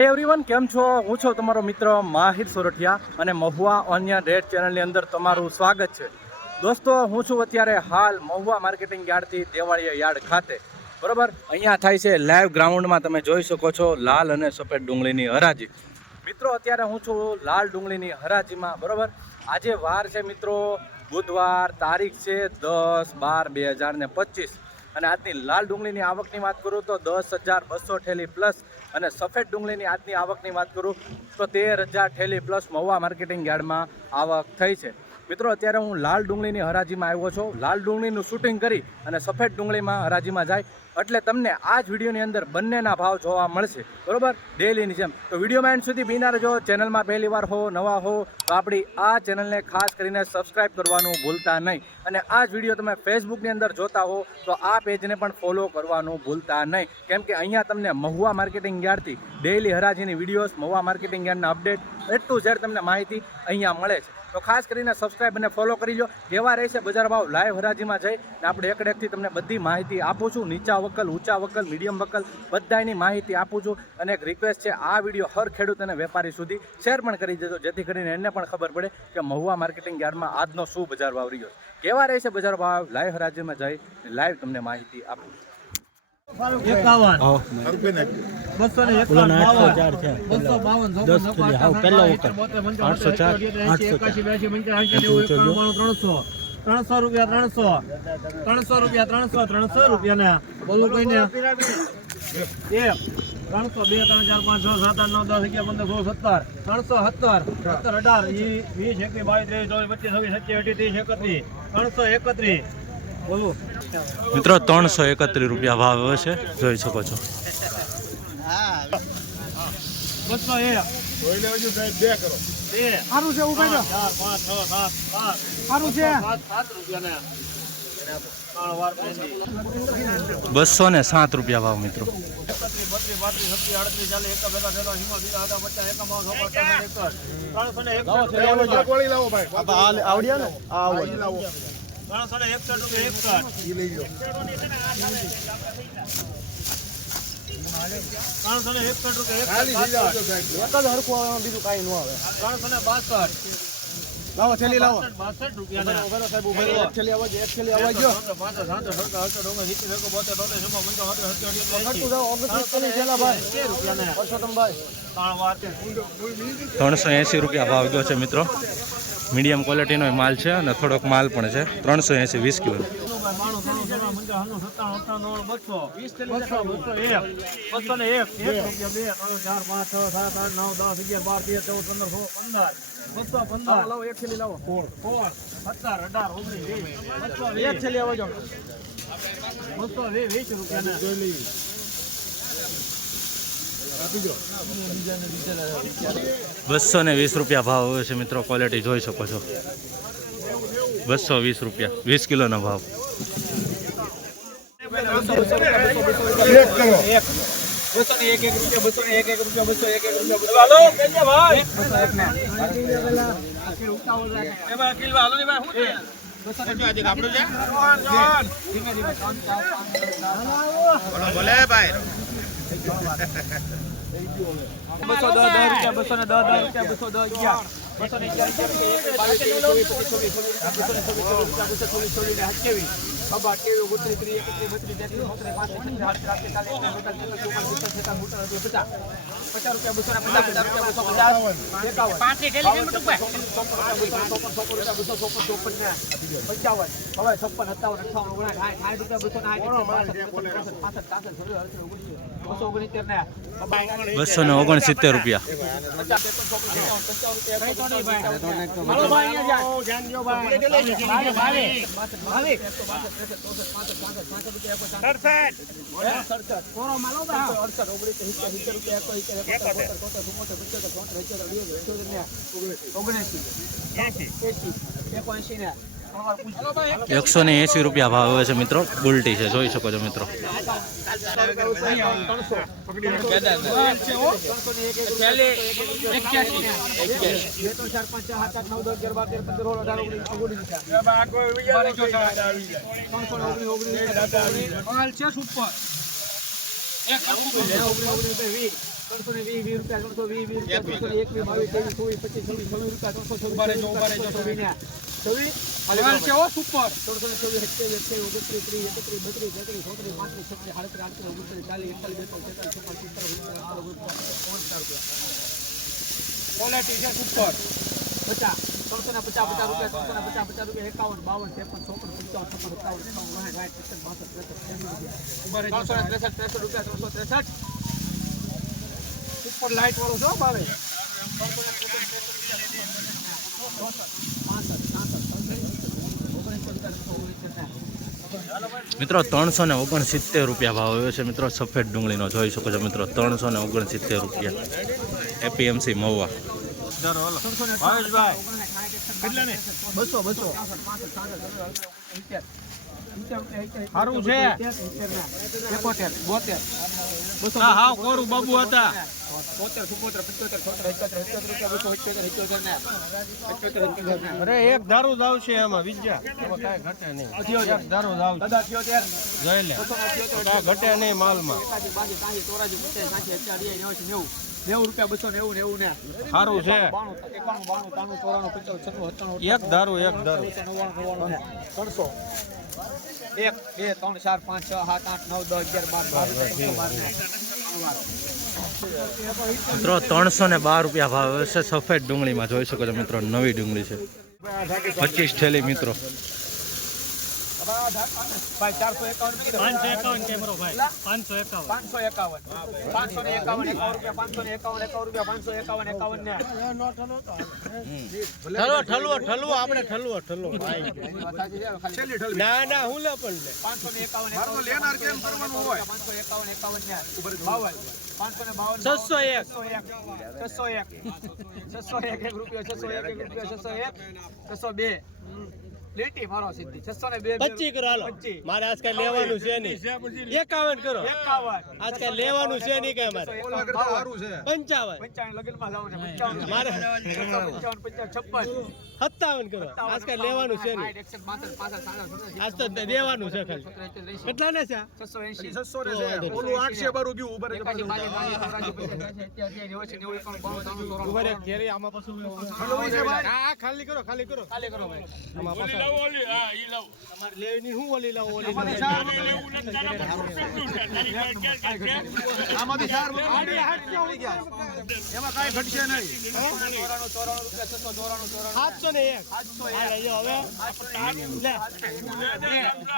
Everyone કેમ છો? હું છું તમારો મિત્ર માહિર સોરઠિયા અને મહુવા ઓનિયન રેડ ચેનલની અંદર તમારું સ્વાગત છે. દોસ્તો, હું છું અત્યારે હાલ મહુવા માર્કેટિંગ યાર્ડથી દેવાળીયા યાર્ડ ખાતે. બરાબર? અહીંયા થાય છે લાઈવ ગ્રાઉન્ડમાં તમે જોઈ શકો છો લાલ અને સફેદ ડુંગળીની હરાજી. મિત્રો, અત્યારે હું છું લાલ ડુંગળીની હરાજીમાં, બરાબર? આજે વાર છે મિત્રો, બુધવાર તારીખ છે દસ બાર બે હજાર ને પચીસ. અને આજની લાલ ડુંગળીની આવકની વાત કરું તો દસ હજાર બસો ઠેલી પ્લસ અને સફેદ ડુંગળીની આજની આવકની વાત કરું, તો તેર હજાર ઠેલી પ્લસ મહુવા માર્કેટિંગ યાર્ડમાં આવક થઈ છે. મિત્રો, અત્યારે હું લાલ ડુંગળીની હરાજીમાં આવ્યો છું. લાલ ડુંગળીનું શૂટિંગ કરી અને સફેદ ડુંગળીમાં હરાજીમાં જાય. એટલે તમને આ જ વિડીયોની અંદર બંનેના ભાવ જોવા મળશે. બરોબર? ડેલીની જેમ. તો વિડીયોમાં એન્ડ સુધી બિના રહેજો. ચેનલમાં પહેલી વાર હો, નવા હો, તો આપણી આ ચેનલને ખાસ કરીને સબસ્ક્રાઇબ કરવાનું ભૂલતા નહીં. અને આ જ વીડિયો તમે ફેસબુકની અંદર જોતા હો, તો આ પેજને પણ ફોલો કરવાનું ભૂલતા નહીં. કેમ કે અહીંયા તમને મહુવા માર્કેટિંગ યાર્ડથી ડેઈલી હરાજીની વિડીયોઝ મહુવા માર્કેટિંગ યાર્ડના અપડેટ એ ટુ ઝેડ તમને માહિતી અહીંયા મળે છે. તો ખાસ કરીને સબસ્ક્રાઈબ અને ફોલો કરી લો કેવા રહેશે બજાર ભાવ લાઈવ હરાજીમાં જઈ ને આપણે એકથી તમને બધી માહિતી આપું છું. નીચા વકલ ઊંચા વકલ મીડિયમ વકલ બધાની માહિતી આપું છું અને એક રિક્વેસ્ટ છે, આ વીડિયો હર ખેડૂત અને વેપારી સુધી શેર પણ કરી દેજો. જેથી કરીને એને પણ ખબર પડે કે મહુવા માર્કેટિંગ યાર્ડમાં આજનો શું બજાર ભાવ રહ્યો કેવા રહેશે બજાર ભાવ? લાઈવ હરાજીમાં જઈ લાઈવ તમને માહિતી આપું ત્રણસો. રૂપિયા ત્રણસો. ત્રણસો રૂપિયા ત્રણસો. ત્રણસો રૂપિયા ને બોલું કઈ ને એક ત્રણસો બે ત્રણ ચાર પાંચ છ સાત આઠ નવ દસ અગિયાર પંદર સોળ સત્તર. ત્રણસો સત્તર. સત્તર અઢાર. વીસ એકવીસ બાવીસ ત્રેવીસ ચોવીસ પચીસ છવ્વીસ સત્યાવીસ અઠ્યાવીસ ત્રીસ એકત્રીસ. ત્રણસો એકત્રીસ. બોલું. મિત્રો ત્રણસો એકત્રીસ રૂપિયા ભાવ આવે છે. જોઈ શકો છો. બસો ને સાત રૂપિયા ભાવ મિત્રો. આવડ્યા ને? ત્રણસો ને એકસઠ રૂપિયા એકસઠ. ત્રણસો ને એકસઠ. ત્રણસો ને બાસઠ. લાવો થેલી લાવો. બાસઠ રૂપિયાને. એક થેલી આવવા એક થેલી આવવા ગયો પાંચ, સાત, સત્તર, અઢાર, ઓગણીસ, સિત્તેર, એકોતેર, બોતેર, તોતેર, ચુમ્મોતેર, પંચાવન, સત્તર, અઠ્યાસી, કરતું જાઓ ઓગણત્રીસ થેલી થેલા ભાઈ. એંસી રૂપિયાને. પરસોત્તમભાઈ ત્રણ વાર ત્રણસો એંસી રૂપિયા ભાવ ગયો છે મિત્રો. મીડિયમ ક્વોલિટીનો માલ છે અને થોડોક માલ પણ છે. ત્રણસો એંસી વીસ કિલો. બાણું, ત્રાણું, ચોરાણું, પંચાણું, સત્તાણું, અઠ્ઠાણું, નવ્વાણું, બસો. બસો, બસો એક. બસો ને એક. એક રૂપિયા બે, ત્રણ, ચાર, પાંચ, છ, સાત, આઠ, નવ, દસ, અગિયાર, બાર, તેર, ચૌદ, પંદર, સોળ, પંદર. બસો પંદર. લાવો એક થેલી લાવો સોળ, સત્તર, અઢાર, ઓગણીસ, વીસ. બસો એક વીસ. આવજો બસો વીસ, વીસ રૂપિયાના. બસો ને વીસ રૂપિયા ભાવ આવે છે મિત્રો ક્વોલિટી જોઈ શકો છો બસો વીસ રૂપિયા વીસ કિલોનો ભાવ બસો ભાઈ બસો દસ દસ રૂપિયા બસો ને દસ દસ રૂપિયા બસો દસ અગિયાર. બસો ને પંચાવન. હવે છપ્પન સત્તાવન અઠાવન ઓગણ સાઠ રૂપિયા બસો ને બસો ને ઓગણસિત્તેર રૂપિયા. એકસો ને એંસી રૂપિયા ભાવ આવે છે મિત્રો. ઉલટી છે, જોઈ શકો છો મિત્રો. ત્રણસો ને વીસ વીસ રૂપિયા ત્રણસો વીસ વીસ રૂપિયા ત્રણસો ને એકવીસ બાવીસ ત્રેવીસ ચોવીસ પચીસ છવ્વીસ છવ્વીસ રૂપિયા ત્રણસો છવ્વીસ છવ્વીસ ને છવ્વીસ સુપર ત્રણસો ને ચોવીસ સત્યાવીસ અઠ્યાવીસ ઓગણત્રીસ ત્રીસ એકત્રીસ બત્રીસ તેત્રીસ ચોત્રીસ પાંત્રીસ છત્રીસ સાડત્રીસ આડત્રીસ ઓગણત્રીસ ચાલીસ એકતાલીસ બેતાલીસ તેતાલીસ પિસ્તાલીસ ઓગણપચાસ રૂપિયા પચાસ ને પચાસ પચાસ રૂપિયા ને પચાસ પચાસ રૂપિયા એકાવન બાવન ત્રેપન ચોપન પંચાવન છપ્પન સત્તાવન બાસઠ ત્રેસઠ ત્રણસો ને ત્રેસઠ ત્રેસઠ રૂપિયા ત્રણસો ત્રેસઠ ઉપર લાઈટ વાળો છો ભાવે મિત્રો ત્રણસો ને ઓગણસિત્તેર રૂપિયા ભાવ આવ્યો છે. મિત્રો સફેદ ડુંગળીનો જોઈ શકો છો મિત્રો ત્રણસો ને ઓગણસિત્તેર રૂપિયા. એપીએમસી મહુવા. સારું છે. બોતેર. બસો હાવ કોરું બાબુ હતા. અરે એક દારૂ જ આવશે એમાં વિદ્યા. એમાં કાંઈ ઘટે નહીં. એક દારૂ જ આવશે. જોઈ લે. કાંઈ ઘટે નહીં માલમાં. નેવું રૂપિયા બસો નેવું નેવું ને સારું છે. એક દારૂ એક દારૂ. ત્રણસો. એક બે ત્રણ ચાર પાંચ છ સાત આઠ નવ દસ અગિયાર બાર મિત્રો ત્રણસો ને બાર રૂપિયા ભાવ છે સફેદ ડુંગળીમાં. જોઈ શકો છો મિત્રો નવી ડુંગળી છે. પચીસ થેલી મિત્રો. ભાઈ ચારસો એકાવન પાંચસો એકાવન કેમેરો ભાઈ. પાંચસો એકાવન. પાંચસો એકાવન. પાંચસો ને એકાવન એકાવન રૂપિયા પાંચસો ને એકાવન એકાવન રૂપિયા પાંચસો એકાવન એકાવન ને. ઠલવો ઠલવો ઠલવો આપણે ઠલવો ઠલવો ના ના હું લે પણ લે. પાંચસો ને એકાવન એકાવન લેનાર કેમ કરવાનું હોય? પાંચસો એકાવન એકાવન ને. બાવન. પાંચસો ને બાવન છસો એક. છસો એક. છસો એક એક રૂપિયો છસો એક એક રૂપિયો છસો એક. છસો બે. લીટી મારો સીધી છસો ને બે બે પચી કરો હાલો મારે આજ કઈ લેવાનું છે નહીં એકાવન કરો એકાવન આજ કઈ લેવાનું છે નહીં કઈ મારે પંચાવન પંચાવન લગ્નમાં જવું છે પંચાવન મારે પંચાવન પંચાવન છપ્પન સત્તાવન કરો આજ કઈ લેવાનું છે નહીં આજ તો દેવાનું છે ખાલી કેટલા ને છે આ? છસો એંસી ઓલું આઠસે બારું પચાસી, ઊભા ચોરાણું. ઘેરી આમાં પાછું ખાલી કરો ખાલી કરો ખાલી કરો ભાઈ તમારે લેવી હું ઓલી લાવું ઓલી લાવું. આડી હાથ ક્યાં ગયા? ચોરાણું, ચોરાણું રૂપિયા, છસો, ચોરાણું, ચોરાણું. સાતસો ને એક આઠસો એક, હાલે, હવે બે,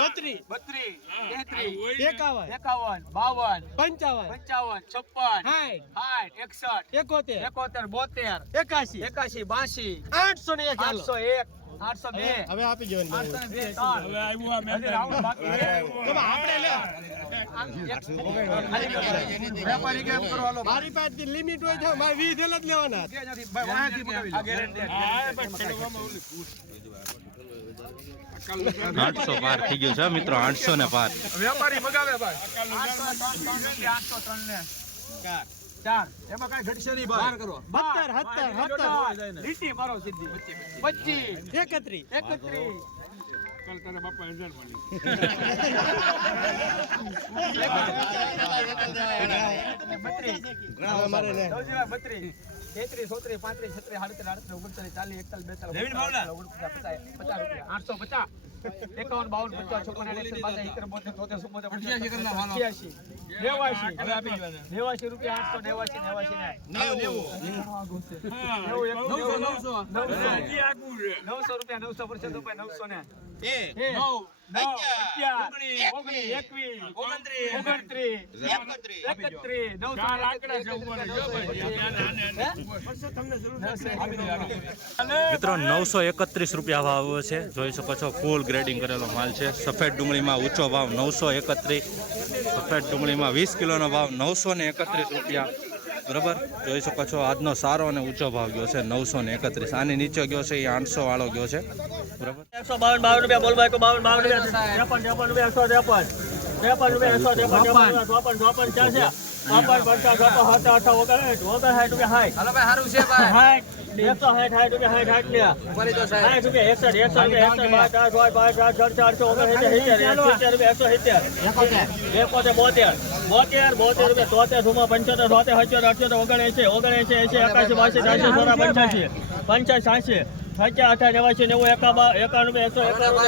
બત્રીસ બત્રીસ, તેત્રીસ, એકાવન એકાવન બાવન પંચાવન પંચાવન છપ્પન સાઠ સાઠ એકસઠ એકોતેર એકોતેર બોતેર એકાશી એકાશી બાસી આઠસો ને એક. આઠસો એક આઠસો બે હવે આપી જો આઠસો ને બે ત્રણ હજી રાઉન્ડ બાકી છે. આપણે લે વેપારી કેમ કરો મારી પાસે લિમિટ હોય છે મારે વીસ જેલ જ લેવાના આઠસો પાર થઈ ગયું છે મિત્રો આઠસો ને પાર વેપારી મગાવે ભાઈ આઠસો ત્રણ ત્રણ ને આઠસો ત્રણ ને ચાર. એમાં કઈ ઘટશે નહીં ભાઈ. કરો. સત્તર સત્તર. સત્તર લીટી મારો સીધી. પચીસ. એકત્રીસ. એકત્રીસ. હવે મારે. લે બત્રીસ. તેત્રીસ ચોત્રીસ પાંત્રીસ છત્રીસ સાડત્રીસ આડત્રીસ ઓગણચાલીસ ચાલીસ એકતાલીસ બેતાલીસ ઓગણપચાસ પચાસ પચાસ રૂપિયા આઠસો પચાસ એકાવન બાવન પચાસ છપ્પન નેવાસી રૂપિયા આઠસો નેવાસી નેવાસી રૂપિયા. નવસો. રૂપિયા નવસો ને. મિત્રો નવસો એકત્રીસ રૂપિયા ભાવ છે. જોઈ શકો છો ફૂલ ગ્રેડિંગ કરેલો માલ છે. સફેદ ડુંગળીમાં ઊંચો ભાવ નવસો એકત્રીસ. સફેદ ડુંગળીમાં વીસ કિલોનો ભાવ નવસો ને એકત્રીસ રૂપિયા. બરાબર? જોઈ શકો છો, આજનો સારો અને ઊંચો ભાવ ગયો છે, નવસો ને એકત્રીસ. આની નીચે ગયો છે, એ આઠસો વાળો ગયો છે. બરાબર? એકસો બાવન બાવન રૂપિયા, બોલ ભાઈ બાવન બાવન રૂપિયા. ત્રેપન ત્રેપન રૂપિયા, એકસો ત્રેપન. ત્રેપન રૂપિયા, એકસો ત્રેપન ત્રેપન, ચોપન ચોપન ચારસો છપ્પા હાથ આઠ ઓગણ ઓગણ સાઠ રૂપિયા હાય હાલો ભાઈ છે એકસો રૂપિયા લ્યા તો સાહેબ. રૂપિયા રૂપિયા એકસઠ બાર ચાર ચાર ચાર ચારસો ઓગણ સિત્તેર સિત્તેર રૂપિયા એકસો સિત્તેર. એકોતેર. બોતેર. બોતેર બોતેર રૂપિયા તોતેર સુમા પંચોતેર તોતેર અઠ્યોતેર અઠ્યોતર ઓગણ એસી ઓગણ એસી એસી એકાસી બાસી ત્રાસી સોળા પંચ્યાસી પંચ્યાસી સાસી સાચા અઠા નેવાસી નેવું એકાબા એકાણું એકસો એકાણું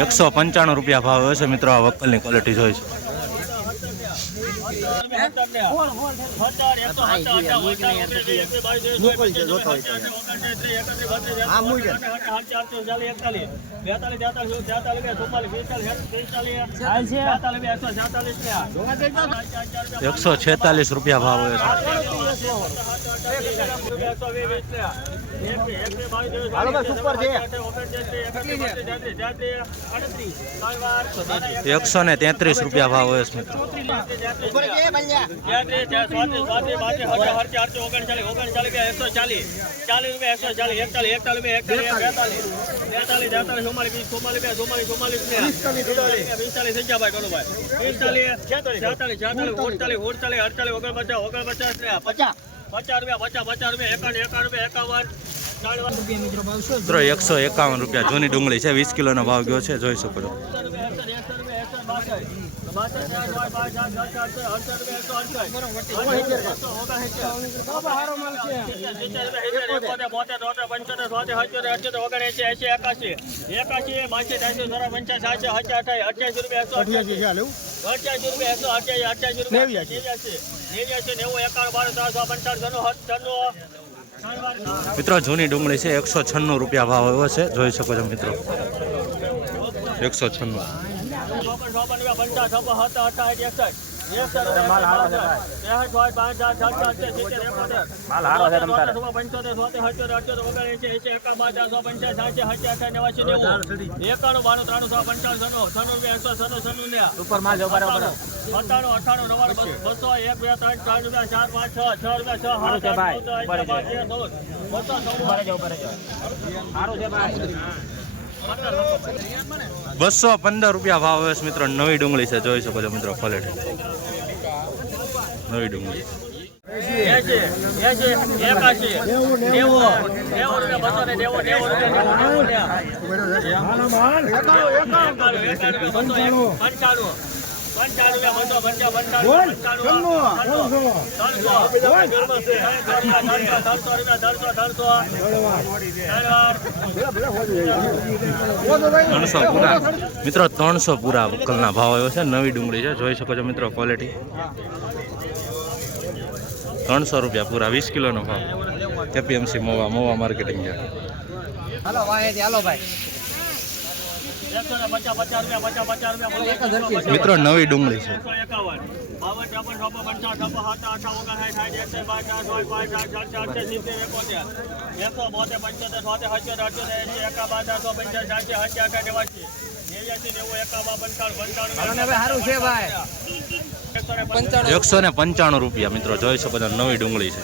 એકસો પંચાણું રૂપિયા ભાવ હશે મિત્રો આ વકલની ક્વોલિટી જોઈ છે. એકસો છેતાલીસ રૂપિયા ભાવ છે એકસો ને તેત્રીસ રૂપિયા ભાવ હોય મિત્રો. પચાસ. રૂપિયા પચાસ પચાસ રૂપિયા એકાવન એકાવન રૂપિયા એકાવન મિત્રો એકસો એકાવન રૂપિયા જૂની ડુંગળી છે વીસ કિલોનો ભાવ ગયો છે જોઈ શકો છો. મિત્રો, જૂની ડુંગળી છે, એકસો છન્નું રૂપિયા ભાવ એવો છે. જોઈ શકો છો મિત્રો. એકસો છન્નું. એકાણું ત્રાણું પંચાણું છન્નું છન્નું રૂપિયા એકસો છન્નું છન્નું ને ઉપર માલ જવા બરાબર અઠાણું અઠાણું નવ્વાણું બસો એક બે ત્રણ ચાર રૂપિયા ચાર પાંચ છ છ રૂપિયા છ. સાત આઠ નવ દસ અગિયાર બાર છે ચૌદ બસો પંદર રૂપિયા ભાવ હવે મિત્રો. નવી ડુંગળી છે. જોઈ શકો છો મિત્રો ક્વોલિટી નવી ડુંગળી. પંચાણું. ત્રણસો પૂરા. મિત્રો ત્રણસો પૂરા વકલના ભાવ આવ્યો છે. નવી ડુંગળી છે. જોઈ શકો છો મિત્રો ક્વોલિટી ત્રણસો રૂપિયા પૂરા વીસ કિલોનો ભાવ. કેપીએમસી મોવા મોવા માર્કેટિંગ છે. હાલો ભાઈ હાલો ભાઈ. મિત્રો નવી ડુંગળી છે. એકસો ને પંચાણું રૂપિયા મિત્રો. જોઈ શકો છો નવી ડુંગળી છે.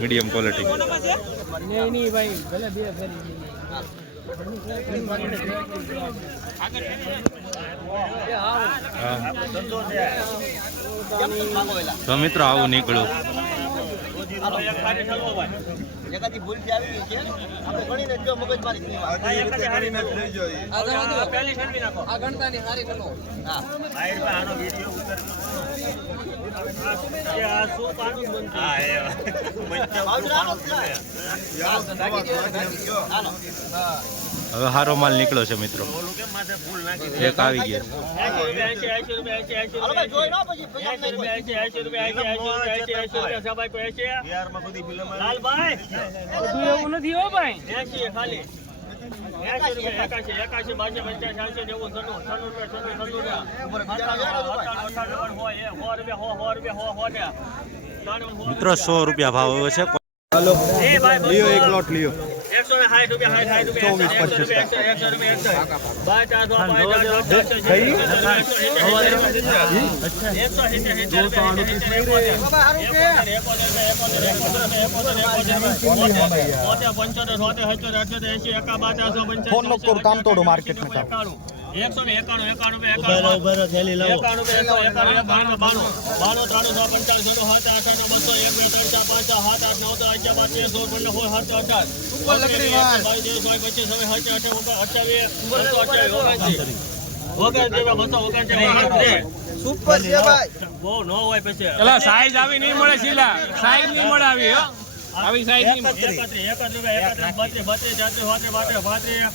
મીડિયમ ક્વોલિટી તો મિત્રો આવું નીકળ્યું. એક ખાલી ચલવો ભાઈ એકાદી ભૂલ આવી ગઈ છે આપણે ગણીને જો મગજમારી. આ પહેલી નાખો આ ગણતાની હારી ગણો હા આનો વિડિયો હા. હવે હારો માલ નીકળ્યો છે મિત્રો. ઓલું કેમ માથે ફૂલ નાખી એક આવી ગયા મિત્રો સો રૂપિયા ભાવ છે. એ ભાઈ લિયો એક લોટ લિયો. એકસો નો ફોન કામ તોડો માર્કેટ એકાણું એકસો ને એકાણું એકાણું એકાણું એકાણું બાણું બાણું ત્રાણું છ પંચાણું છન્નું સાત આઠ આઠ બસો એક બે ત્રણ ચાર પાંચ સાત આઠ નવ અગિયાર બાર તેર સોળ પંદર સોળ સાત અઢાર. બાવીસ ત્રેવીસ પચીસ છવ્વીસ સત્યાવીસ અઠાવીસ અઠાવીસ અઠાવીસ ઓગણસી. સુપર છે ભાઈ. બહુ ન હોય પછી. સાઈઝ આવી નહીં મળે શીલા. સાઈઝ નહીં મળે આવી હો. આવી એકત્રીસ બત્રીસ બત્રીસ તેત્રીસ ચોત્રીસ પાંત્રીસ પાંત્રીસ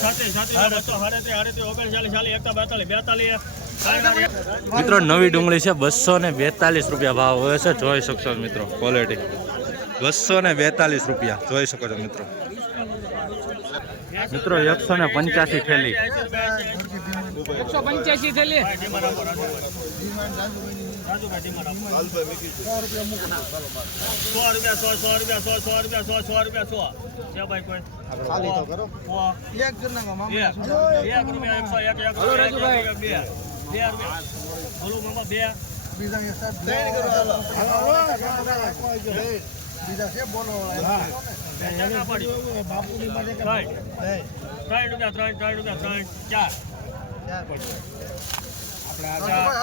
છત્રીસ છત્રીસ બસો સાડત્રીસ આડત્રીસ ઓગણચાલીસ ચાલીસ એકતા બેતાલીસ બેતાલીસ. મિત્રો નવી ડુંગળી છે બસો ને બેતાલીસ રૂપિયા ભાવ હોય છે. જોઈ શકશો મિત્રો ક્વોલિટી બસો ને બેતાલીસ રૂપિયા જોઈ શકો છો મિત્રો. મિત્રો એકસો ને પંચ્યાસી થેલી. એકસો પંચ્યાસી થેલી. સો સો રૂપિયા સો સો રૂપિયા સો સો રૂપિયા સો છે ભાઈ કોઈ એક રૂપિયા એકસો એક એક બે બે રૂપિયા બે બીજા બીજા છે બોલો ત્રણ ના ત્રણ રૂપિયા ત્રણ ત્રણ રૂપિયા ત્રણ ચાર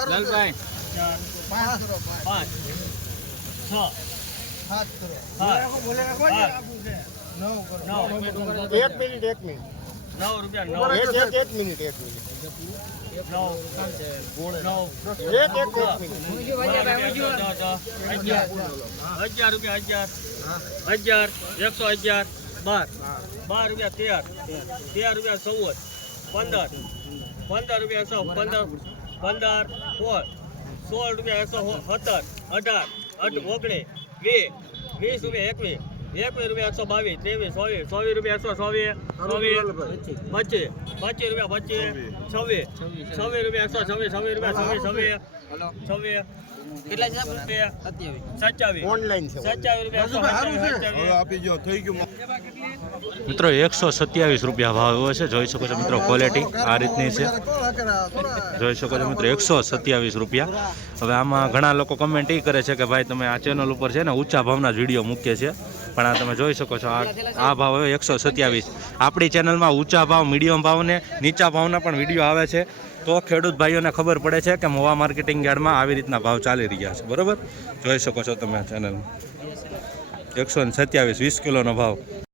લાલભાઈ ચાર પાંચ પાંચ છ સાત કરો એક મિનિટ એક મિનિટ નવ રૂપિયા નવ. એક એક મિનિટ એક મિનિટ. અગિયાર રૂપિયા અગિયાર. અગિયાર એકસો અગિયાર બાર. બાર રૂપિયા તેર. તેર રૂપિયા ચૌદ. પંદર. પંદર રૂપિયા સૌ પંદર પંદર સોળ. સોળ રૂપિયા એકસો સત્તર અઢાર અઢ ઓગણીસ વીસ વીસ રૂપિયા એકવીસ એકવીસ રૂપિયા એકસો બાવીસ ત્રેવીસ ચોવીસ ચોવીસ રૂપિયા એકસો ચોવીસ ચોવીસ પચીસ પચીસ રૂપિયા પચીસ છવ્વીસ. છવ્વીસ રૂપિયા એકસો છવ્વીસ છવ્વીસ રૂપિયા છવ્વીસ છવ્વીસ છવ્વીસ કેટલા છે મિત્રો એકસો સત્યાવીસ રૂપિયા ભાવ એવો છે. જોઈ શકો છો મિત્રો ક્વોલિટી આ રીતની છે. જોઈ શકો છો મિત્રો એકસો સત્યાવીસ રૂપિયા. હવે આમાં ઘણા લોકો કમેન્ટ એ કરે છે કે ભાઈ તમે આ ચેનલ ઉપર છે ને ઊંચા ભાવના જ વીડિયો મૂકીએ છીએ. પણ આ તમે જોઈ શકો છો આ આ ભાવ હવે એકસો સત્યાવીસ. આપણી ચેનલમાં ઊંચા ભાવ મીડિયમ ભાવ ને નીચા ભાવના પણ વીડિયો આવે છે. તો ખેડૂત ભાઈઓને ખબર પડે છે કે મોવા માર્કેટિંગ યાર્ડમાં આવી રીતના ભાવ ચાલી રહ્યા છે. બરોબર? જોઈ શકો છો તમે ચેનલ એકસો ને સત્યાવીસ, વીસ કિલોનો ભાવ.